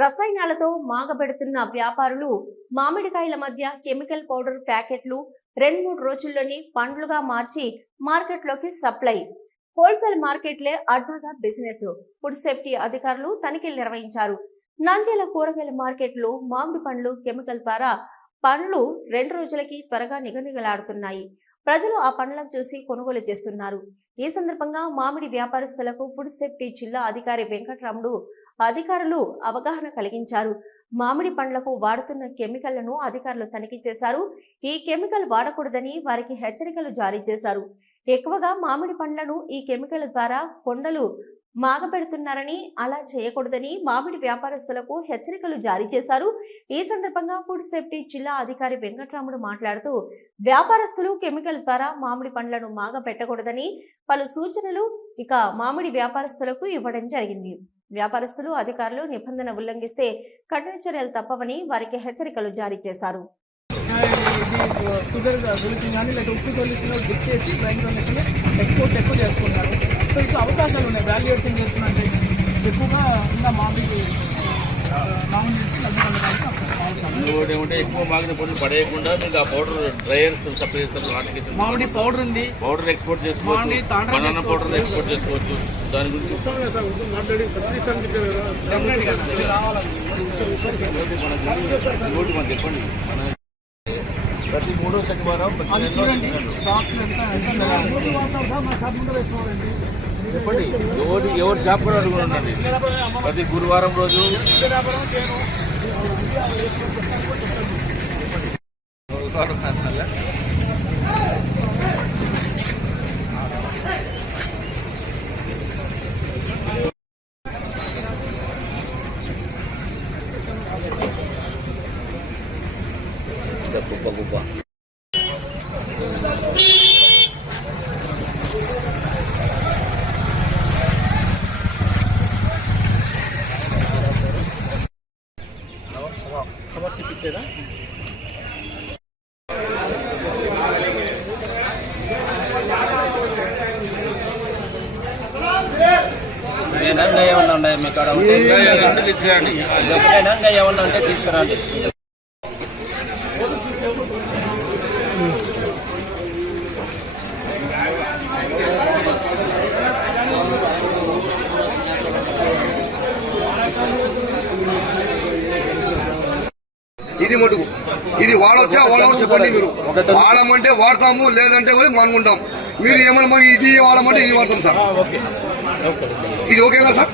రసాయనాలతో మాగబెడుతున్న వ్యాపారులు మామిడికాయల మధ్య chemical powder ప్యాకెట్లు 2-3 రోజుల్లోనే పండ్లుగా మార్చి మార్కెట్లోకి సప్లై. హోల్సేల్ మార్కెట్లే అడ్డాగా బిజినెస్. ఫుడ్ సేఫ్టీ అధికారులు తనిఖీలు నిర్వహించారు. నంద్యాల కూరగాయల మార్కెట్లో మామిడి పండ్లు కెమికల్ ద్వారా పండ్లు 2 రోజులకి త్వరగా నిగనిగలాడుతున్నాయి. ప్రజలు ఆ పండ్లను చూసి కొనుగోలు చేస్తున్నారు. ఈ సందర్భంగా మామిడి వ్యాపారస్తులకు ఫుడ్ సేఫ్టీ జిల్లా అధికారి వెంకటరాముడు అధికారులు అవగాహన కలిగించారు. మామిడి పండ్లకు వాడుతున్న కెమికల్లను అధికారులు తనిఖీ చేశారు. ఈ కెమికల్ వాడకూడదని వారికి హెచ్చరికలు జారీ చేశారు. ఎక్కువగా మామిడి పండ్లను ఈ కెమికల్ ద్వారా కొండలు మాగబెడుతున్నారని, అలా చేయకూడదని మామిడి వ్యాపారస్తులకు హెచ్చరికలు జారీ చేశారు. ఈ సందర్భంగా ఫుడ్ సేఫ్టీ జిల్లా అధికారి వెంకటరాముడు మాట్లాడుతూ వ్యాపారస్తులు కెమికల్ ద్వారా మామిడి పండ్లను మాగబెట్టకూడదని పలు సూచనలు మామిడి వ్యాపారస్తులకు ఇవ్వడం జరిగింది. వ్యాపారస్తులు అధికారులు నిబంధన ఉల్లంఘిస్తే కఠిన చర్యలు తప్పవని వారికి హెచ్చరికలు జారీ చేశారు. ఎక్కువ చేసుకుంటారు. సో ఇట్లా అవకాశాలు ఉన్నాయి. వాల్యుయేషన్ చేసుకున్నట్టు ఎక్కువగా ఇంకా మామిడి ఎక్కువ మాగిన పండ్లు పడేయకుండా మీకు ఆ పౌడర్ డ్రైయర్స్ సప్లై చేస్తారు. మామిడి పౌడర్ ఉంది, పౌడర్ ఎక్స్పోర్ట్ చేసుకోవచ్చు, బనానా పౌడర్ ఎక్స్పోర్ట్ చేసుకోవచ్చు. దాని గురించి చెప్పండి. ప్రతి 3వ శనివారం చెప్పండి. ఎవరి షాప్ కూడా అడుగుతుందండి. ప్రతి గురువారం రోజు గుప్ప ఖబర్ చెప్పించేదా? ఏమన్నా ఉన్నాయి మీ కాడ? ఏమన్నా ఉంటే తీసుకురండి. ఇది మటుకు ఇది వాడొచ్చా వాడవచ్చు చెప్పండి. మీరు వాడమంటే వాడతాము, లేదంటే మానుకుంటాం. మీరు ఏమన్నా ఇది వాడమంటే ఇది వాడతాం సార్. ఇది ఓకేనా సార్?